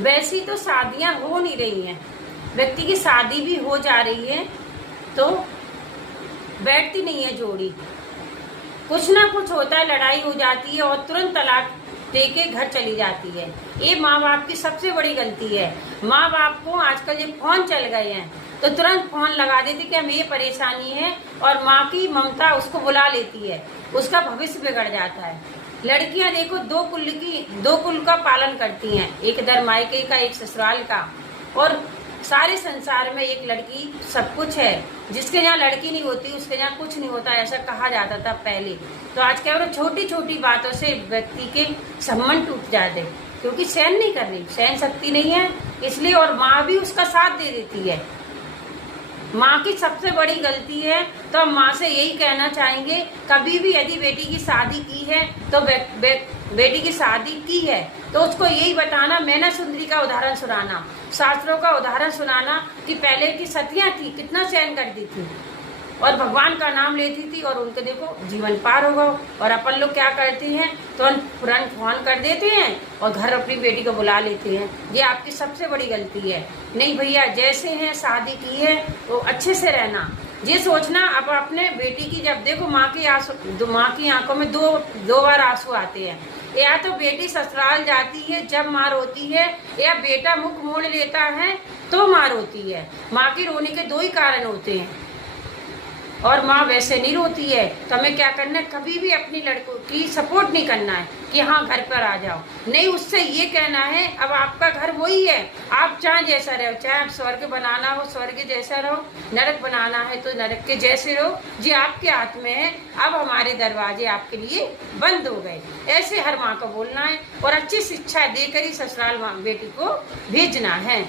वैसी तो शादियां हो नहीं रही हैं, व्यक्ति की शादी भी हो जा रही है तो बैठती नहीं है जोड़ी, कुछ ना कुछ होता है, लड़ाई हो जाती है और तुरंत तलाक देके घर चली जाती है। ये माँ बाप की सबसे बड़ी गलती है। माँ बाप को आजकल ये फोन चल गए हैं तो तुरंत फोन लगा देती कि हमें ये परेशानी है, और माँ की ममता उसको बुला लेती है, उसका भविष्य बिगड़ जाता है। लड़कियां देखो दो कुल का पालन करती हैं, एक इधर मायके का एक ससुराल का, और सारे संसार में एक लड़की सब कुछ है। जिसके यहाँ लड़की नहीं होती उसके यहाँ कुछ नहीं होता, ऐसा कहा जाता था पहले। तो आज क्या हो रहा है, छोटी छोटी बातों से व्यक्ति के संबंध टूट जाते, क्योंकि सहन नहीं कर रही, सहन शक्ति नहीं है इसलिए, और माँ भी उसका साथ दे देती है। माँ की सबसे बड़ी गलती है। तो हम माँ से यही कहना चाहेंगे, कभी भी यदि बेटी की शादी की है तो बेटी की शादी की है तो उसको यही बताना, मैना सुंदरी का उदाहरण सुनाना, शास्त्रों का उदाहरण सुनाना कि पहले की सतियां थी कितना सहन करती थी और भगवान का नाम लेती थी और उनके देखो जीवन पार हो गया। और अपन लोग क्या करते हैं, तो तुरंत फोन कर देते हैं और घर अपनी बेटी को बुला लेते हैं। ये आपकी सबसे बड़ी गलती है। नहीं भैया, जैसे हैं शादी की है तो अच्छे से रहना, ये सोचना। अब अपने बेटी की जब देखो माँ की आंखों में दो बार आंसू आते हैं, या तो बेटी ससुराल जाती है जब मार होती है, या बेटा मुख मोड़ लेता है तो मार होती है। माँ की रोने के दो ही कारण होते हैं और माँ वैसे नहीं रोती है। तो हमें क्या करना है, कभी भी अपनी लड़कों की सपोर्ट नहीं करना है कि हाँ घर पर आ जाओ, नहीं, उससे ये कहना है अब आपका घर वही है, आप चाहे जैसा रहो, चाहे आप स्वर्ग बनाना हो स्वर्ग जैसा रहो, नरक बनाना है तो नरक के जैसे रहो, जी आपके हाथ में है, अब हमारे दरवाजे आपके लिए बंद हो गए। ऐसे हर माँ को बोलना है और अच्छी शिक्षा देकर ही ससुराल बेटी को भेजना है।